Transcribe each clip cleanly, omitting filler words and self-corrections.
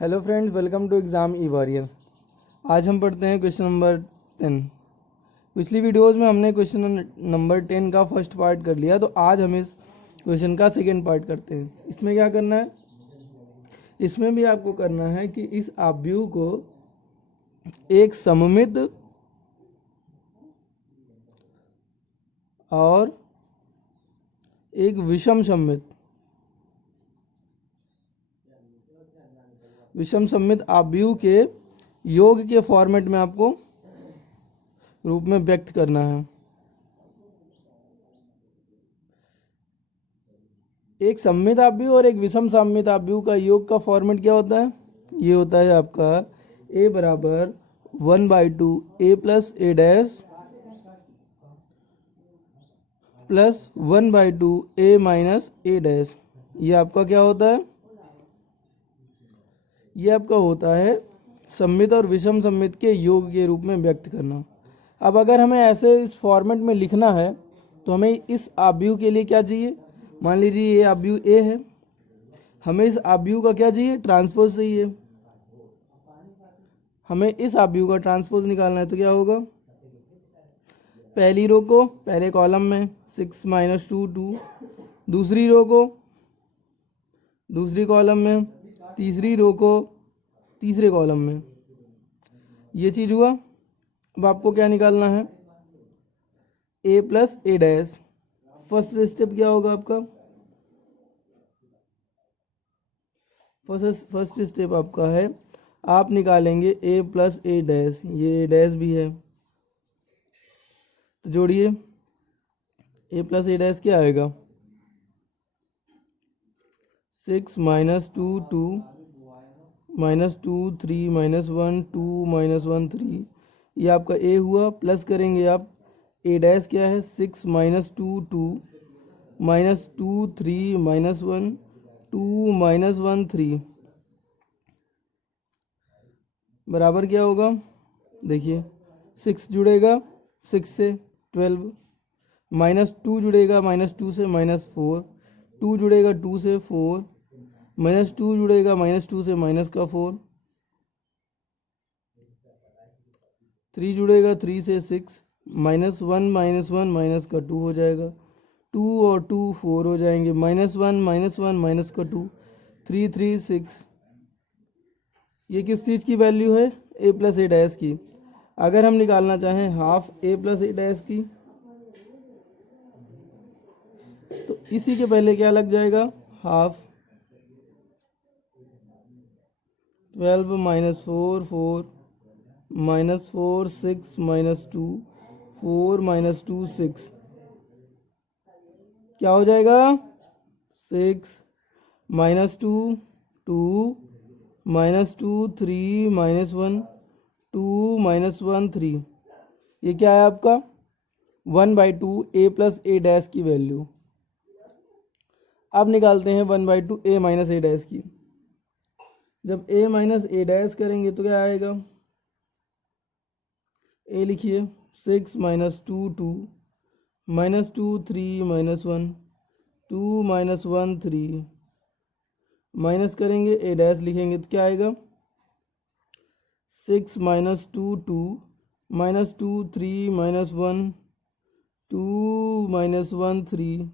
Hello friends, welcome to exam e warrior. आज हम पढ़ते हैं क्वेश्चन नंबर 10। पिछली वीडियोस में हमने क्वेश्चन नंबर 10 का फर्स्ट पार्ट कर लिया, तो आज हम इस क्वेश्चन का सेकेंड पार्ट करते हैं। इसमें क्या करना है, इसमें भी आपको करना है कि इस आव्यूह को एक सममित और एक विषम सममित आव्यूह के योग के फॉर्मेट में आपको रूप में व्यक्त करना है। एक सममित आव्यूह और एक विषम सममित आव्यूह का योग का फॉर्मेट क्या होता है? ये होता है आपका a बराबर 1/2 a plus a dash plus 1/2 a minus a dash. ये आपका क्या होता है? ये आपका होता है सममित और विषम सममित के योग के रूप में व्यक्त करना। अब अगर हमें ऐसे इस फॉर्मेट में लिखना है तो हमें इस आव्यूह के लिए क्या चाहिए? मान लीजिए ये आव्यूह ए है, हमें इस आव्यूह का क्या चाहिए? ट्रांसपोज चाहिए। हमें इस आव्यूह का ट्रांसपोज निकालना है तो क्या होगा? पहली रो को पहले कॉलम में 6 - 2 2, दूसरी रो को दूसरी कॉलम में, तीसरी रो को तीसरे कॉलम में। ये चीज़ हुआ। अब आपको क्या निकालना है? a plus a dash. First step क्या होगा आपका? फर्स्ट स्टेप आपका है, आप निकालेंगे a प्लस a डैश। ये a डैश भी है तो जोड़िए, a प्लस a डैश क्या आएगा? 6 - 2 2 -2 3 -1 2 -1 3। ये आपका a हुआ। प्लस करेंगे आप, a डैश क्या है? 6 - 2 2 -2 3 -1 2 -1 3 बराबर क्या होगा? देखिए, 6 जुड़ेगा 6 से 12, -2 जुड़ेगा -2 से -4, 2 जुड़ेगा 2 से 4, -2 जुड़ेगा -2 से माइनस का 4, 3 जुड़ेगा 3 से 6, -1 -1 माइनस का 2 हो जाएगा, 2 और 2 4 हो जाएंगे, -1 -1 माइनस का 2, 3 3 6। ये किस चीज़ की वैल्यू है? a प्लस a डैश की। अगर हम निकालना चाहें half a plus a dash की तो इसी के पहले क्या लग जाएगा? हाफ 12 - 4 4 -4 6 -2 4 -2 6 क्या हो जाएगा? 6 -2 2 -2 3 -1 2 -1 3। ये क्या है आपका? 1/2 a प्लस a डैश की वैल्यू। अब निकालते हैं 1/2 a माइनस a डैश की। जब a माइनस a डैश करेंगे तो क्या आएगा? a लिखिए, 6 -2 2 -2 3 -1 2 -1 3, माइनस करेंगे a डैश लिखेंगे तो क्या आएगा? 6 -2 2 -2 3 -1 2 -1 3,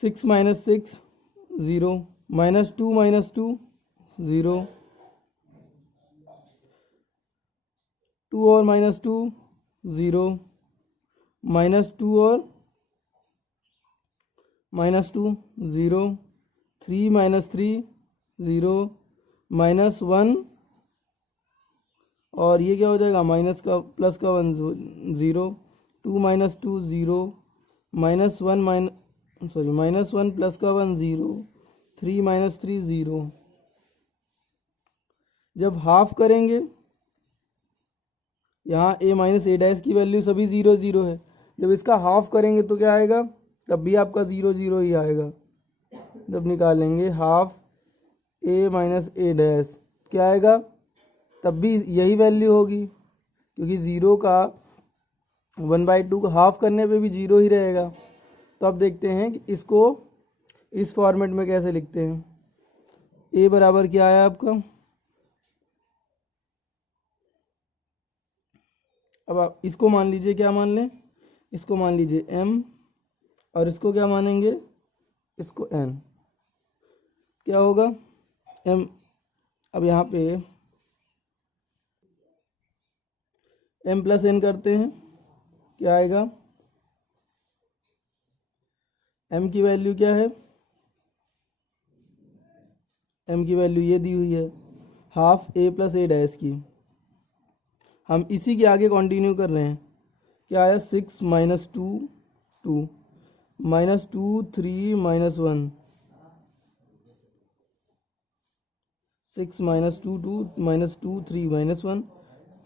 6 - 6 0, -2 -2 0, 2 और -2 0, -2 और -2 0, 3 -3 0, -1 और ये क्या हो जाएगा? माइनस का प्लस का 1 0, 2 -2 0, -1 प्लस का 1 0, 3 -3 0। जब हाफ करेंगे, यहाँ a माइनस a डैश की वैल्यू सभी 0 0 है। जब इसका हाफ करेंगे तो क्या आएगा? तब भी आपका 0 0 ही आएगा। जब निकालेंगे half a minus a dash क्या आएगा? तब भी यही वैल्यू होगी, क्योंकि 0 का 1/2 का हाफ करने पे भी 0 ही रहेगा। तो अब देखते हैं कि इसको इस फॉर्मेट में कैसे लिखते हैं। ए बराबर क्या है आपका, अब आप इसको मान लीजिए, क्या मान लें, इसको मान लीजिए m, और इसको क्या मानेंगे, इसको n। क्या होगा m, अब यहाँ पे m प्लस n करते हैं, क्या आएगा, m की वैल्यू क्या है, m की वैल्यू ये दी हुई है half a plus a dash की। हम इसी के आगे कंटिन्यू कर रहे हैं, क्या आया 6 minus 2 2 minus 2 3 minus 1 6 minus 2 2 minus 2 3 minus 1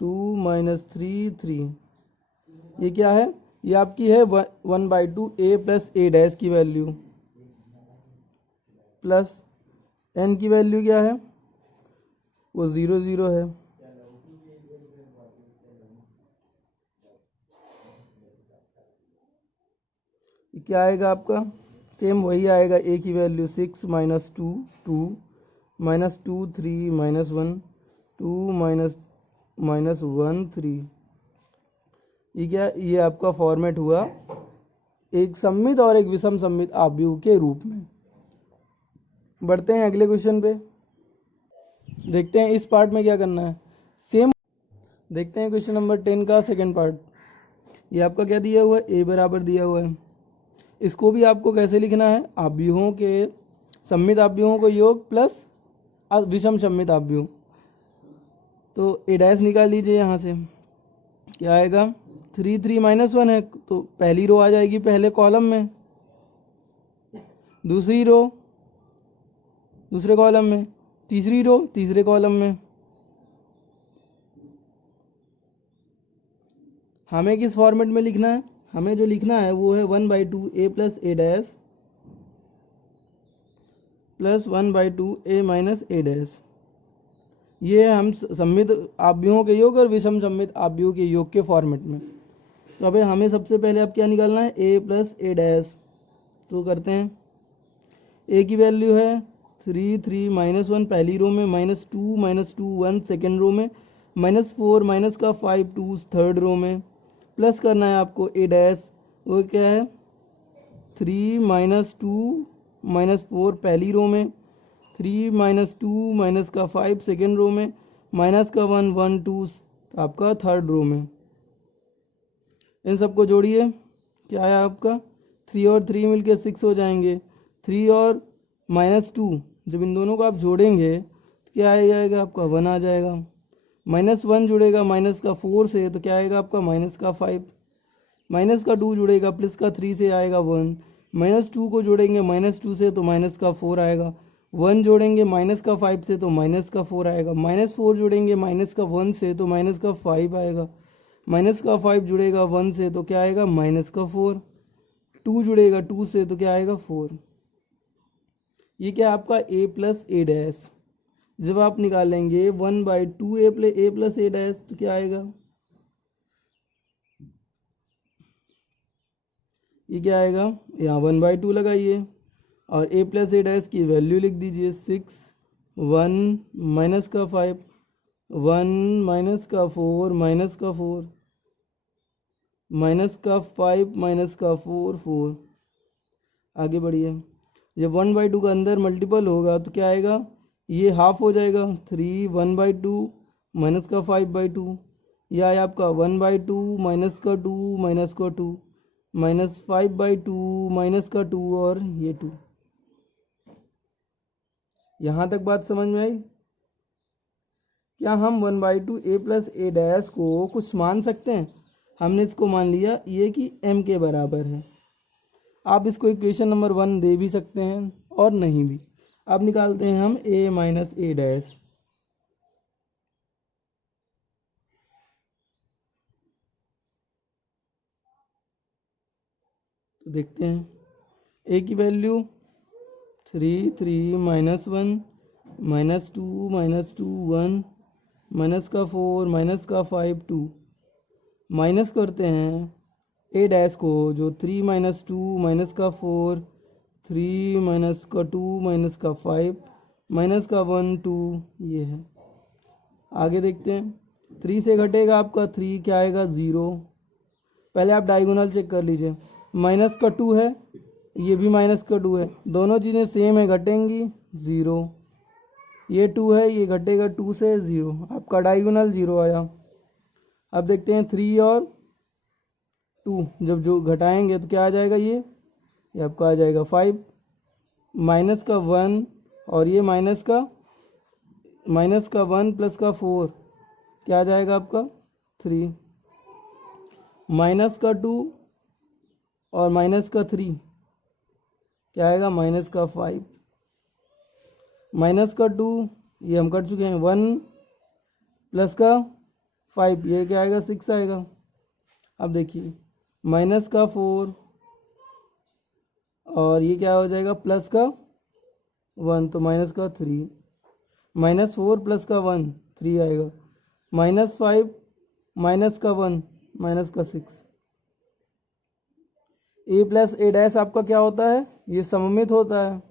2 minus 3 3। ये क्या है, ये आपकी है 1/2 a प्लस a डैश की वैल्यू, प्लस n की वैल्यू क्या है, वो 0 0 है। क्या आएगा आपका, सेम वही आएगा, a की value 6 minus 2 2 minus 2 3 minus 1 2 minus minus 1 3। ये क्या, ये आपका फॉर्मेट हुआ एक सममित और एक विषम सममित आव्यूह के रूप में। बढ़ते हैं अगले क्वेश्चन पे, देखते हैं इस पार्ट में क्या करना है। सेम देखते हैं क्वेश्चन नंबर 10 का सेकंड पार्ट। ये आपका क्या दिया हुआ है, ए बराबर दिया हुआ है। इसको भी आपको कैसे लिखना है, आव्यूहों के सममित आव्यूहों को योग प्लस विषम सममित आव्यूह। तो ए डैश निकाल लीजिए यहाँ से, क्या आएगा 3 3 माइनस 1 है, तो पहली रो आ जाएगी पहले कॉलम में, दूसरी रो दूसरे कॉलम में, तीसरी रो तीसरे कॉलम में। हमें किस फॉर्मेट में लिखना है, हमें जो लिखना है वो है 1/2 a plus a dash plus 1/2 a minus a dash. ये हम सममित आव्यूहों के योग और विषम सममित आव्यूहों के योग के फॉर्मेट में। तो अबे हमें सबसे पहले अब क्या निकालना है, a प्लस a डैश। तो करते हैं, a की वैल्यू है 3 3 माइनस 1 पहली रो में, माइनस 2 1 सेकेंड रो में, माइनस 4 माइनस का 5 2 थर्ड रो में, प्लस करना है आपको a डैश, वो क्या है 3 माइनस 2 माइनस 4 पहली रो में, 3 माइनस 2 माइनस का 5 सेकेंड रो में, माइनस का 1 1 2 आपका थर्ड रो में। इन सबको जोड़िए, क्या है आपका 3 और 3 मिलके 6 हो जाएंगे, 3 और माइनस 2 जब इन दोनों को आप जोड़ेंगे तो क्या आ जाएगा आपका 1 आ जाएगा, माइनस 1 जुड़ेगा माइनस का 4 से तो क्या आएगा आपका माइनस का 5, माइनस का 2 जुड़ेगा प्लस का 3 से आएगा 1, माइनस 2 को जोड़ेंगे माइनस 2 से तो माइनस का 4 आएगा, 1 जोड़ेंगे माइनस का 5 से तो माइनस का 4 आएगा, माइनस 4 जोड़ेंगे माइनस का 1 से तो माइनस का 5 आएगा, माइनस का 5 जुड़ेगा 1 से तो क्या आएगा माइनस का 4, 2 जुड़ेगा 2 से तो क्या आएगा 4। ये क्या आपका a प्लस a डैश। जब आप निकालेंगे 1/2 a प्लस a डैश तो क्या आएगा, ये क्या आएगा, यहाँ 1/2 लगाइए और a प्लस a डैश की वैल्यू लिख दीजिए 6 1 माइनस का 5 1 माइनस का 4 माइनस का 4 माइनस का 5 माइनस का 4 4। आगे बढ़िए, जब 1/2 का अंदर मल्टीपल होगा तो क्या आएगा, ये हाफ हो जाएगा 3 1/2 माइनस का 5/2, यह आया आपका 1/2 माइनस का 2 माइनस का 2 माइनस 5/2 माइनस का 2 और ये 2। यहाँ तक बात समझ में आई। क्या हम 1/2 a प्लस a डैश को कुछ मान सकते हैं, हमने इसको मान लिया ये कि m के बराबर है। आप इसको इक्वेशन नंबर 1 दे भी सकते हैं और नहीं भी। अब निकालते हैं हम a माइनस a डैश। तो देखते हैं a की वैल्यू 3 3 माइनस 1 माइनस 2 1 माइनस का 4 माइनस का 5 2, माइनस करते हैं ए डैश को जो 3 माइनस 2 माइनस का 4 3 माइनस का 2 माइनस का 5 माइनस का 1 2 ये है। आगे देखते हैं, 3 से घटेगा आपका 3 क्या आएगा 0। पहले आप डायगोनल चेक कर लीजिए, माइनस का 2 है, ये भी माइनस का 2 है, दोनों चीज़ें सेम है, घटेंगी 0। ये 2 है, ये घटेगा 2 से 0, आपका डायगोनल 0 आया। अब देखते हैं 3 और 2 जब जो घटाएंगे तो क्या आ जाएगा, ये आपका आ जाएगा 5 माइनस का 1 और ये माइनस का 1 प्लस का 4 क्या आ जाएगा आपका 3 माइनस का 2 और माइनस का 3 क्या आएगा माइनस का 5 माइनस का 2 ये हम कर चुके हैं 1 प्लस का 5 ये क्या आएगा 6 आएगा। अब देखिए माइनस का 4 और ये क्या हो जाएगा प्लस का 1 तो माइनस का 3 माइनस 4 प्लस का 1 3 आएगा माइनस 5 माइनस का 1 माइनस का 6। ए प्लस ए डैश आपका क्या होता है, ये सममित होता है,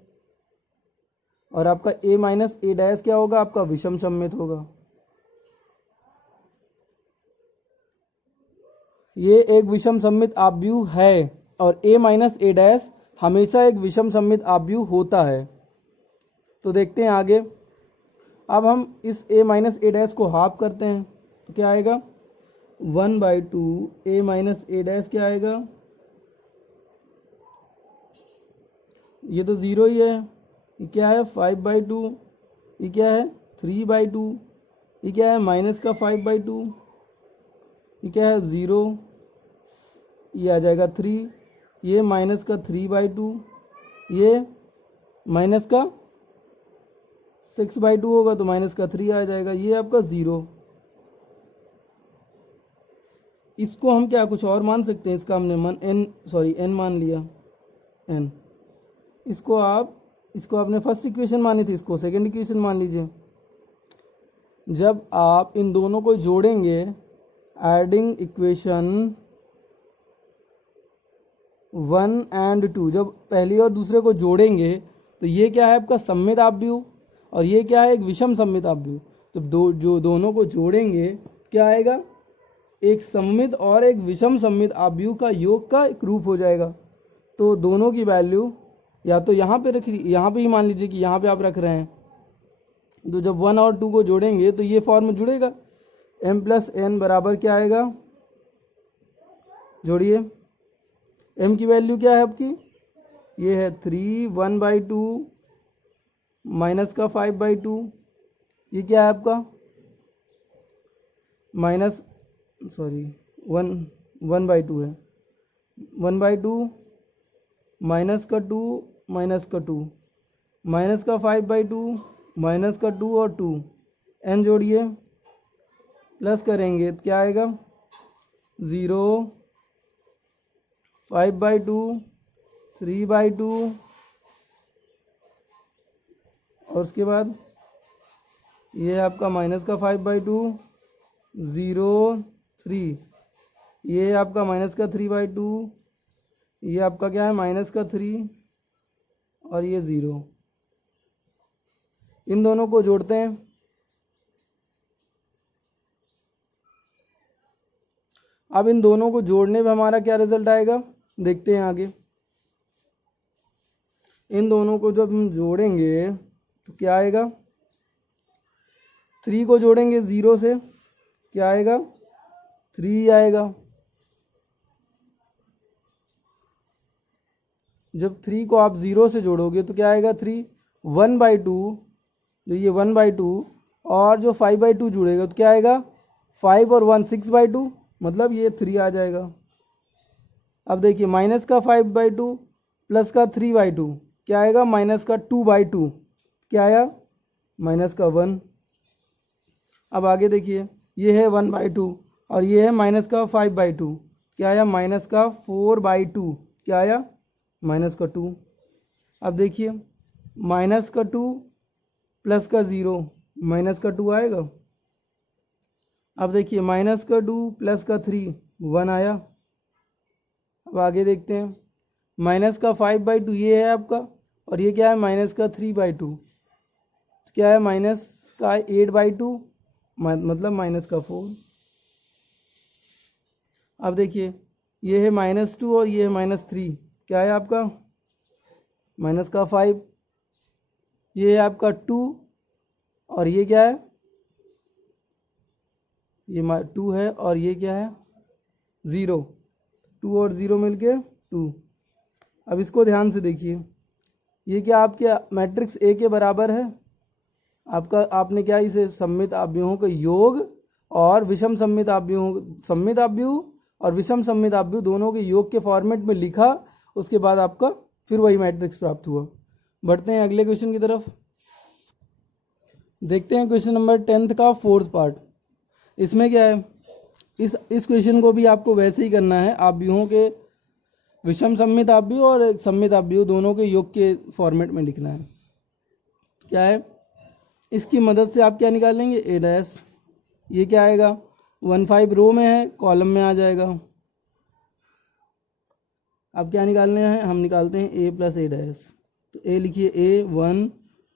और आपका ए माइनस ए डैश क्या होगा, आपका विषम सममित होगा। ये एक विषम सममित आव्यूह है और ए माइनस ए डैश हमेशा एक विषम सममित आव्यूह होता है। तो देखते हैं आगे, अब हम इस ए माइनस ए डैश को हाफ करते हैं तो क्या आएगा 1/2 ए माइनस ए डैश क्या आएगा, ये तो 0 ही है, ये क्या है 5/2, ये क्या है 3/2, ये क्या है माइनस का 5/2, ये क्या है 0, ये आ जाएगा 3, ये माइनस का 3/2, ये माइनस का 6/2 होगा तो माइनस का 3 आ जाएगा, ये आपका 0। इसको हम क्या कुछ और मान सकते हैं, इसका हमने n मान लिया n, इसको आपने फर्स्ट इक्वेशन मानी थी, इसको सेकंड इक्वेशन मान लीजिए। जब आप इन दोनों को जोड़ेंगे, एडिंग इक्वेशन 1 and 2, जब पहली और दूसरे को जोड़ेंगे तो ये क्या है आपका सममित आव्यूह और ये क्या है एक विषम सममित आव्यूह। तो जो दोनों को जोड़ेंगे क्या आएगा, एक सममित और एक विषम सममित आव्यूह का योग का एक रूप हो जाएगा। तो दोनों की वैल्यू या तो यहाँ पे यहाँ पे ही मान लीजिए कि यहाँ पे आप रख रहे हैं, तो जब 1 और 2 को जोड़ेंगे तो ये फॉर्म जुड़ेगा, m प्लस n बराबर क्या आएगा, जोड़िए m की वैल्यू क्या है आपकी, ये है 3 1/2 माइनस का 5/2, ये क्या है आपका 1/2 है, 1/2 माइनस का 2 माइनस का 2 माइनस का 5/2 माइनस का 2 और 2 n जोड़िए प्लस करेंगे तो क्या आएगा 0 5/2 3/2 और उसके बाद ये आपका माइनस का 5/2 0 3, ये आपका माइनस का 3/2, ये आपका क्या है माइनस का 3 और ये 0। इन दोनों को जोड़ते हैं, अब इन दोनों को जोड़ने पे हमारा क्या रिजल्ट आएगा, देखते हैं आगे। इन दोनों को जब हम जोड़ेंगे तो क्या आएगा, 3 को जोड़ेंगे 0 से क्या आएगा 3 आएगा, जब 3 को आप 0 से जोड़ोगे तो क्या आएगा 3 1/2, जो ये 1/2 और जो 5/2 जुड़ेगा तो क्या आएगा 5 और 1 6/2, मतलब ये 3 आ जाएगा। अब देखिए माइनस का 5/2 प्लस का 3/2 क्या आएगा माइनस का 2/2, क्या आया माइनस का 1। अब आगे देखिए ये है 1/2 और ये है माइनस का 5/2, क्या आया माइनस का 4/2, क्या आया माइनस का 2। अब देखिए माइनस का 2 प्लस का 0 माइनस का 2 आएगा। अब देखिए माइनस का 2 प्लस का 3 1 आया। अब आगे देखते हैं, माइनस का 5/2 ये है आपका, और ये क्या है माइनस का 3/2, क्या है माइनस का 8/2 मतलब माइनस का 4। अब देखिए ये है -2 और ये है -3, क्या है आपका माइनस का 5, ये है आपका 2 और ये क्या है, ये 2 है और ये क्या है 0, 2 और 0 मिलके 2। अब इसको ध्यान से देखिए, ये क्या आपके मैट्रिक्स ए के बराबर है आपका, आपने क्या इसे सममित आव्यूहों का योग और विषम सममित आव्यूह और विषम सममित आव्यूह दोनों के योग के फॉर्मेट में लिखा, उसके बाद आपका फिर वही मैट्रिक्स प्राप्त हुआ। बढ़ते हैं अगले क्वेश्चन की तरफ, देखते हैं क्वेश्चन नंबर 10 का 4th पार्ट। इसमें क्या है, इस क्वेश्चन को भी आपको वैसे ही करना है, आव्यूहों के विषम सममित आव्यूह और सममित आव्यूह दोनों के योग के फॉर्मेट में लिखना है। क्या है, इसकी मदद से आप क्या निकालेंगे ए डैश, ये क्या आएगा 1/5 रो में है, कॉलम में आ जाएगा। अब क्या निकालने हैं, हम निकालते हैं ए प्लस ए डैश, तो ए लिखिए ए 1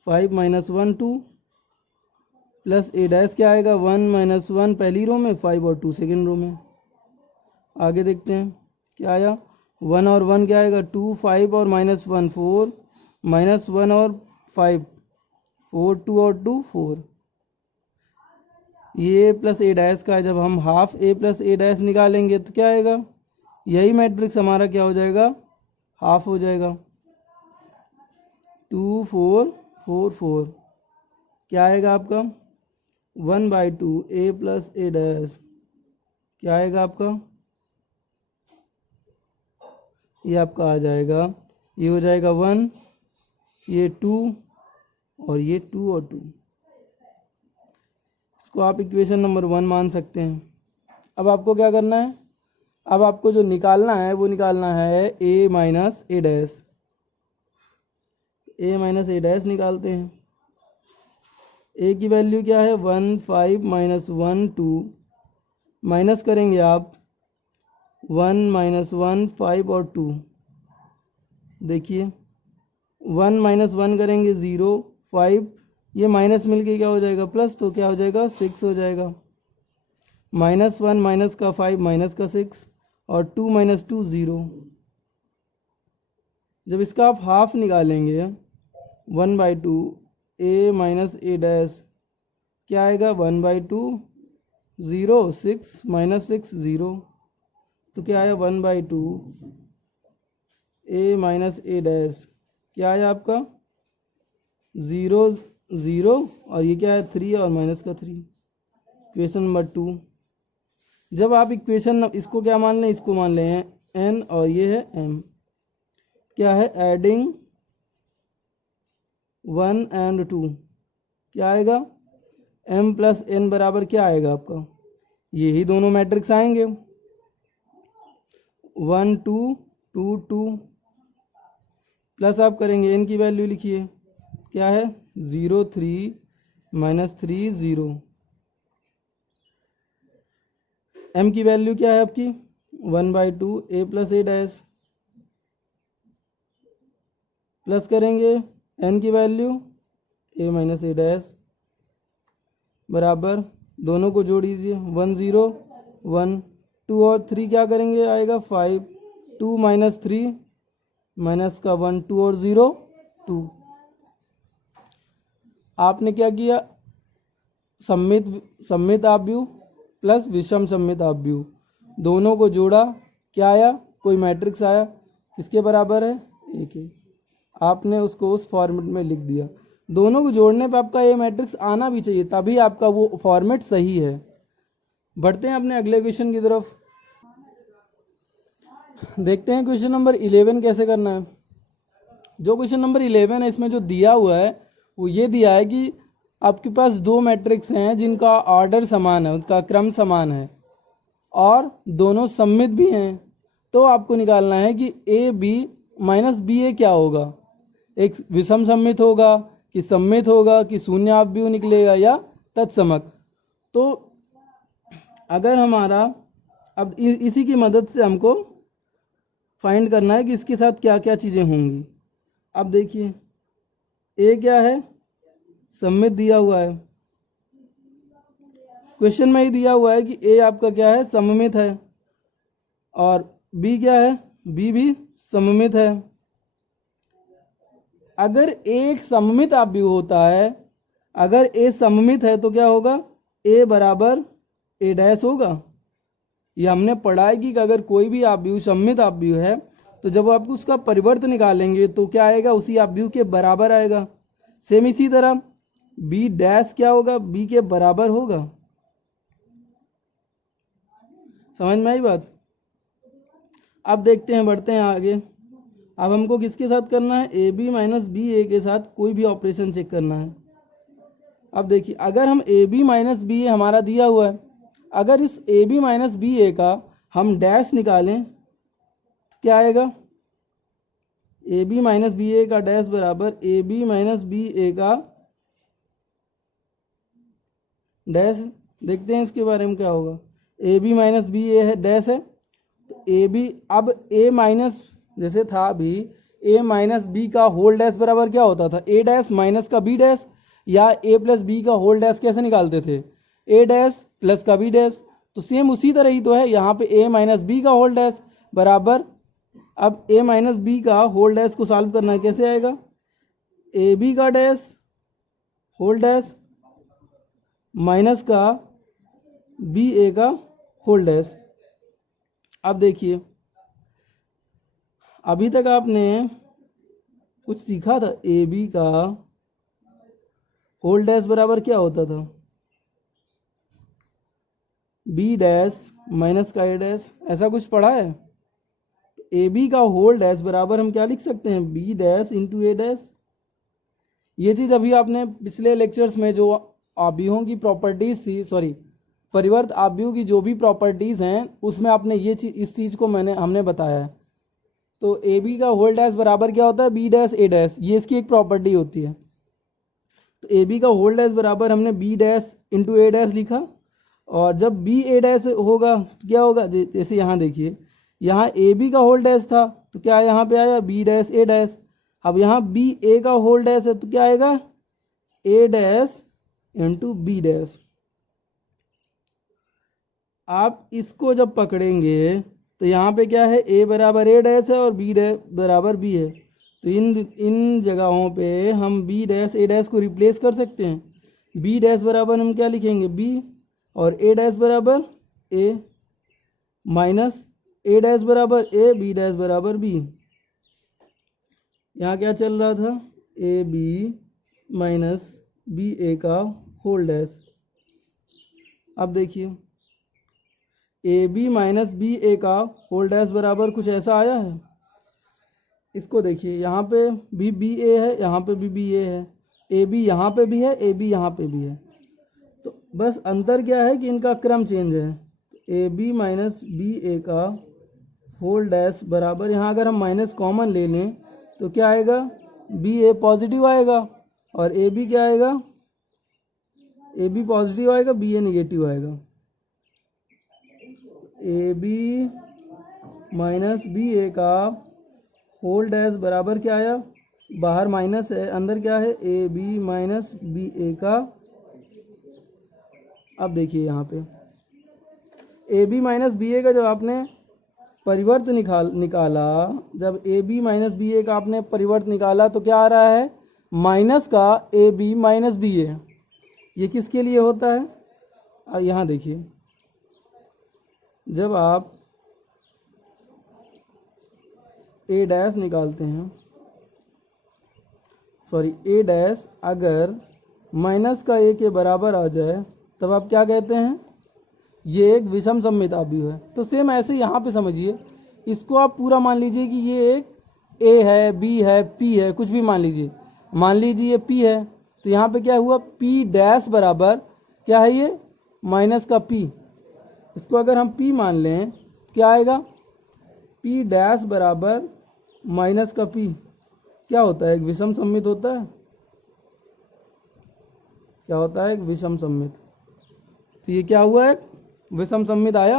5 - 1 2 प्लस ए डैश क्या आएगा 1 - 1 पहली रो में, 5 और 2 सेकेंड रो में। आगे देखते हैं क्या आया, 1 और 1 क्या आएगा 2 5 और -1 4 -1 और 5 4 2 और 2 4। ये प्लस ए डैश का है, जब हम हाफ ए प्लस ए डैश निकालेंगे तो क्या आएगा, यही मैट्रिक्स हमारा क्या हो जाएगा हाफ हो जाएगा, 2 4 4 4, क्या आएगा आपका 1/2 ए प्लस ए डैश, क्या आएगा आपका, ये आपका आ जाएगा, ये हो जाएगा 1, ये 2 और ये 2 और 2। इसको आप इक्वेशन नंबर 1 मान सकते हैं। अब आपको क्या करना है, अब आपको जो निकालना है वो निकालना है ए माइनस ए डैश, ए माइनस ए डैश निकालते हैं। ए की वैल्यू क्या है 1 5 - 1 2, माइनस करेंगे आप 1 - 1 5 और 2, देखिए 1 - 1 करेंगे 0 5, ये माइनस मिलके क्या हो जाएगा प्लस, तो क्या हो जाएगा 6 हो जाएगा, -1 माइनस का 5 माइनस का 6 और 2 - 2 0। जब इसका आप हाफ निकालेंगे 1/2 ए माइनस ए डैश, क्या आएगा 1/2 0 6 -6 0, तो क्या आया 1/2 ए माइनस ए डैश, क्या आया आपका 0 0 और ये क्या है 3 और माइनस का 3। इक्वेशन नंबर 2, जब आप इक्वेशन इसको क्या मान लें, इसको मान लें n और ये है m, क्या है एडिंग 1 and 2, क्या आएगा m प्लस n बराबर क्या आएगा आपका, यही दोनों मैट्रिक्स आएंगे 1 2 2 2, प्लस आप करेंगे n की वैल्यू लिखिए क्या है 0 3 -3 0, m की वैल्यू क्या है आपकी 1/2 ए प्लस ए डैश, प्लस करेंगे n की value a minus A dash बराबर, दोनों को जोड़ दीजिए 1 0 1 2 और 3 क्या करेंगे आएगा 5 2 - 3 माइनस का 1 2 और 0 2। आपने क्या किया, सममित आव्यूह प्लस विषम सममित आव्यूह दोनों को जोड़ा, क्या आया कोई मैट्रिक्स आया, किसके बराबर है ए के, आपने उसको उस फॉर्मेट में लिख दिया। दोनों को जोड़ने पे आपका ये मैट्रिक्स आना भी चाहिए, तभी आपका वो फॉर्मेट सही है। बढ़ते हैं अपने अगले क्वेश्चन की तरफ, देखते हैं क्वेश्चन नंबर 11 कैसे करना है। जो क्वेश्चन नंबर 11 है इसमें जो दिया हुआ है वो ये दिया है कि आपके पास दो मैट्रिक्स हैं जिनका ऑर्डर समान है, उसका क्रम समान है और दोनों सममित भी हैं, तो आपको निकालना है कि ए बी माइनस बी ए क्या होगा, एक विषम सममित होगा कि सममित होगा कि शून्य आव्यूह निकलेगा या तत्समक। तो अगर हमारा अब इसी की मदद से हमको फाइंड करना है कि इसके साथ क्या क्या चीज़ें होंगी। अब देखिए ए क्या है, सममित दिया हुआ है, क्वेश्चन में ही दिया हुआ है कि ए आपका क्या है, सममित है, और बी क्या है, बी भी सममित है। अगर ए एक सममित आव्यूह होता है, अगर ए सममित है तो क्या होगा, ए बराबर ए डैश होगा। ये हमने पढ़ा है कि अगर कोई भी आव्यूह सममित आव्यूह है तो जब आप उसका परिवर्त निकालेंगे तो क्या आएगा, उसी आव्यूह के बराबर आएगा। सेम इसी तरह बी डैश क्या होगा, बी के बराबर होगा। समझ में आई बात। अब देखते हैं, बढ़ते हैं आगे। अब हमको किसके साथ करना है, ए बी माइनस बी ए के साथ कोई भी ऑपरेशन चेक करना है। अब देखिए अगर हम ए बी माइनस बी ए हमारा दिया हुआ है, अगर इस ए बी माइनस बी ए का हम डैश निकालें तो क्या आएगा, ए बी माइनस बी ए का डैश बराबर ए बी माइनस बी ए का डैश। देखते हैं इसके बारे में क्या होगा। ए बी माइनस बी ए है, डैश है, तो ए बी, अब ए माइनस जैसे था अभी, ए माइनस बी का होल डैश बराबर क्या होता था, ए डैश माइनस का बी डैश, या ए प्लस बी का होल डैश कैसे निकालते थे, ए डैश प्लस का बी डैश। तो सेम उसी तरह ही तो है यहाँ पे, ए माइनस बी का होल डैश बराबर, अब ए माइनस बी का होल डैश को सॉल्व करना है, कैसे आएगा, ए बी का डैश होल डैश माइनस का बी ए का होल डैश। अब देखिए अभी तक आपने कुछ सीखा था, ए बी का होल डैश बराबर क्या होता था, बी डैश माइनस का ए डैश, ऐसा कुछ पढ़ा है। ए बी का होल डैश बराबर हम क्या लिख सकते हैं, बी डैश इंटू ए डैश। ये चीज़ अभी आपने पिछले लेक्चर्स में जो आव्यूहों की प्रॉपर्टीज थी, सॉरी परिवर्त आव्यूह की जो भी प्रॉपर्टीज हैं उसमें आपने ये चीज, इस चीज़ को हमने बताया है। तो ए बी का होल डैश बराबर क्या होता है, बी डैश ए डैश, ये इसकी एक प्रॉपर्टी होती है। तो ए बी का होल डैश बराबर हमने बी डैश इंटू ए डैश लिखा, और जब बी ए डैश होगा तो क्या होगा, जैसे यहाँ देखिए, यहाँ ए बी का होल डैश था तो क्या यहाँ पे आया, बी डैश ए डैश। अब यहाँ बी ए का होल डैश है तो क्या आएगा, ए डैश इंटू बी डैश। आप इसको जब पकड़ेंगे तो यहाँ पे क्या है, ए बराबर ए डैश है और बी डैश बराबर बी है, तो इन जगहों पे हम बी डैश ए डैश को रिप्लेस कर सकते हैं। बी डैश बराबर हम क्या लिखेंगे, बी, और ए डैश बराबर ए, माइनस ए डैश बराबर ए, बी डैश बराबर बी। यहाँ क्या चल रहा था, ए बी माइनस बी ए का होल डैश। अब देखिए ए बी माइनस बी ए का होल डैश बराबर कुछ ऐसा आया है। इसको देखिए यहाँ पे भी बी ए है, यहाँ पे भी बी ए है, ए बी यहाँ पे भी है, ए बी यहाँ पे भी है, तो बस अंतर क्या है कि इनका क्रम चेंज है। तो ए बी माइनस बी ए का होल डैश बराबर, यहाँ अगर हम माइनस कॉमन ले लें तो क्या आएगा, बी ए पॉजिटिव आएगा, और ए बी क्या आएगा, ए बी पॉजिटिव आएगा, बी ए निगेटिव आएगा। ए बी माइनस बी ए का होल डैश बराबर क्या आया, बाहर माइनस है, अंदर क्या है, ए बी माइनस बी ए का। अब देखिए यहाँ पे ए बी माइनस बी ए का जब आपने परिवर्त निकाला, जब ए बी माइनस बी ए का आपने परिवर्त निकाला तो क्या आ रहा है, माइनस का ए बी माइनस बी ए। ये किसके लिए होता है, अब यहाँ देखिए, जब आप ए डैश निकालते हैं, सॉरी ए डैश अगर माइनस का ए के बराबर आ जाए तब आप क्या कहते हैं, ये एक विषम सममित आव्यूह है। तो सेम ऐसे यहाँ पे समझिए, इसको आप पूरा मान लीजिए कि ये एक ए है, बी है, पी है, कुछ भी मान लीजिए ये पी है, तो यहाँ पे क्या हुआ, पी डैश बराबर क्या है, ये माइनस का पी। इसको अगर हम पी मान लें क्या आएगा, पी डैश बराबर माइनस का पी। क्या होता है, एक विषम सममित होता है, क्या होता है, एक विषम सममित। तो ये क्या हुआ, एक विषम सममित आया,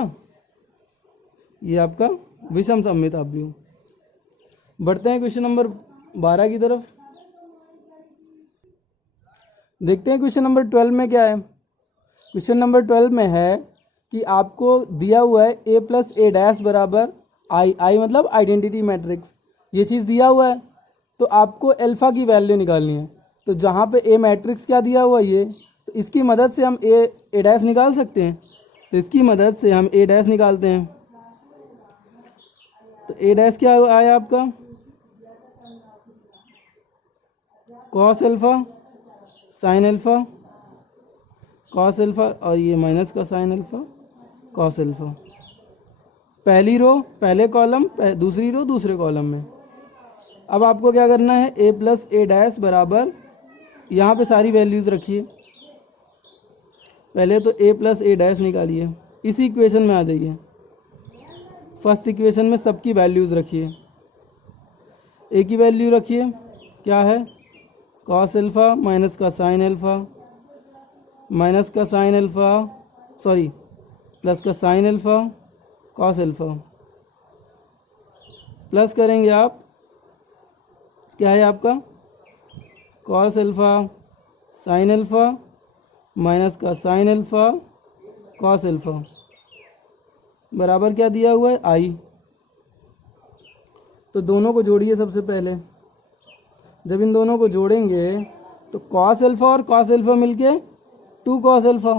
ये आपका विषम सममित आव्यूह। बढ़ते हैं क्वेश्चन नंबर 12 की तरफ। देखते हैं क्वेश्चन नंबर 12 में क्या है। क्वेश्चन नंबर 12 में है कि आपको दिया हुआ है a प्लस ए डैश बराबर आई मतलब आइडेंटिटी मैट्रिक्स, ये चीज़ दिया हुआ है। तो आपको अल्फा की वैल्यू निकालनी है। तो जहाँ पे ए मैट्रिक्स क्या दिया हुआ है ये, तो इसकी मदद से हम ए डैश निकाल सकते हैं। तो इसकी मदद से हम ए डैश निकालते हैं। तो ए डैश क्या आया आपका, cos alpha sine alpha, cos alpha और ये माइनस का साइन अल्फा कॉस अल्फा। पहली रो पहले कॉलम, दूसरी रो दूसरे कॉलम में। अब आपको क्या करना है, ए प्लस ए डैश बराबर, यहाँ पे सारी वैल्यूज़ रखिए। पहले तो ए प्लस ए डैश निकालिए, इसी इक्वेशन में आ जाइए। फर्स्ट इक्वेशन में सबकी वैल्यूज़ रखिए। ए की वैल्यू रखिए क्या है, कॉस अल्फा माइनस का साइन अल्फा, माइनस का साइन अल्फा सॉरी प्लस का sine alpha cos alpha, plus करेंगे आप, क्या है आपका cos alpha sine alpha minus का साइन अल्फा कॉस अल्फा बराबर क्या दिया हुआ है, आई। तो दोनों को जोड़िए सबसे पहले। जब इन दोनों को जोड़ेंगे तो कॉस अल्फा और कॉस अल्फा मिलके 2 कॉस अल्फा,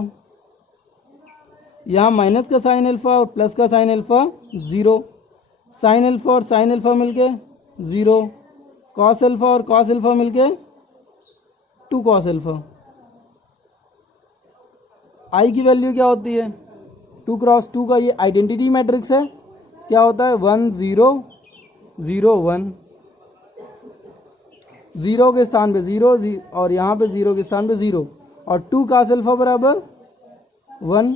यहाँ माइनस का साइन अल्फा और प्लस का साइन अल्फा 0, साइन अल्फा और साइन अल्फा मिलके 0, कॉस अल्फा और कॉस अल्फा मिलके 2 कॉस अल्फा। आई की वैल्यू क्या होती है, 2 क्रॉस 2 का ये आइडेंटिटी मैट्रिक्स है, क्या होता है 1 0 0 1, 0 के स्थान पे 0 और यहाँ पे 0 के स्थान पे 0, और 2 कॉस अल्फा बराबर 1,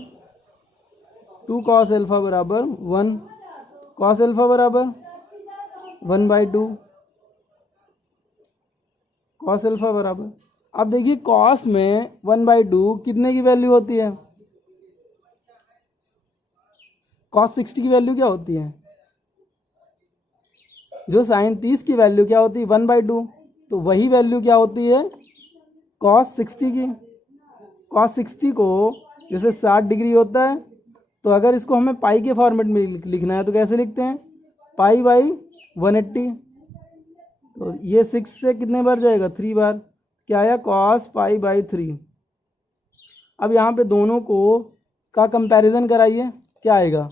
2 कॉस अल्फा बराबर 1, कॉस अल्फा बराबर 1/2, कॉस अल्फा बराबर, अब देखिए कॉस में 1/2 कितने की वैल्यू होती है, कॉस 60 की वैल्यू क्या होती है, जो साइन 30 की वैल्यू क्या होती है 1/2, तो वही वैल्यू क्या होती है कॉस 60 की। कॉस 60 को जैसे 60 डिग्री होता है, तो अगर इसको हमें पाई के फॉर्मेट में लिखना है तो कैसे लिखते हैं, पाई/180। तो ये 6 से कितने बार जाएगा, 3 बार, क्या आया कॉस पाई/3। अब यहाँ पे दोनों को का कंपैरिजन कराइए, क्या आएगा,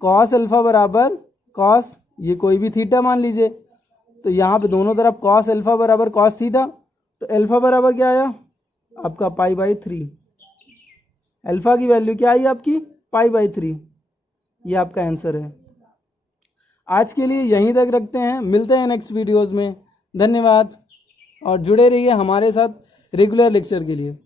कॉस अल्फा बराबर कॉस, ये कोई भी थीटा मान लीजिए, तो यहाँ पे दोनों तरफ कॉस अल्फा बराबर कॉस थीटा, तो अल्फा बराबर क्या आया आपका पाई/3। अल्फा की वैल्यू क्या आई आपकी पाई/3, ये आपका आंसर है। आज के लिए यहीं तक रखते हैं, मिलते हैं नेक्स्ट वीडियोज़ में। धन्यवाद और जुड़े रहिए हमारे साथ रेगुलर लेक्चर के लिए।